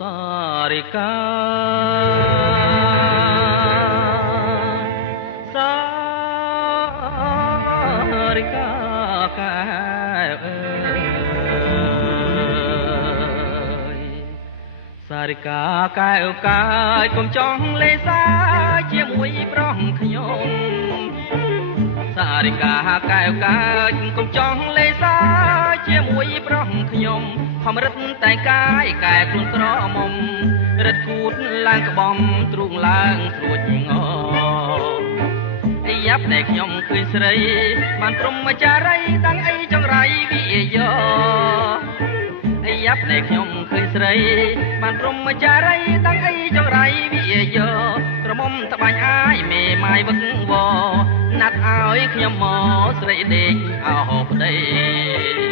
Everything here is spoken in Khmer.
សារិកាសារិកាកែវអើយសារិកាកែវកាយកុំចង់លេសាជាមួយប្រុសខ្ញុំសារិកាកែវកាយកុំចង់លេសាជាមួយប្រុសខ្ញុំខំរឹតតែកាយកែខ្លួនក្រមុំរឹតគូតឡើងក្បំទ្រូងឡើងស្រួចងយ៉ាប់តែខ្ញុំឃើញស្រីបានព្រមចារីតាំងអីចង្រៃវិយោយ៉ាប់តែខ្ញុំឃើញស្រីបានព្រមចារីតាំងអីចង្រៃវិយោក្រមុំត្បាញអាយមេម៉ាយវឹកវណាត់ឲ្យខ្ញុំមកស្រីដេកអោប្តី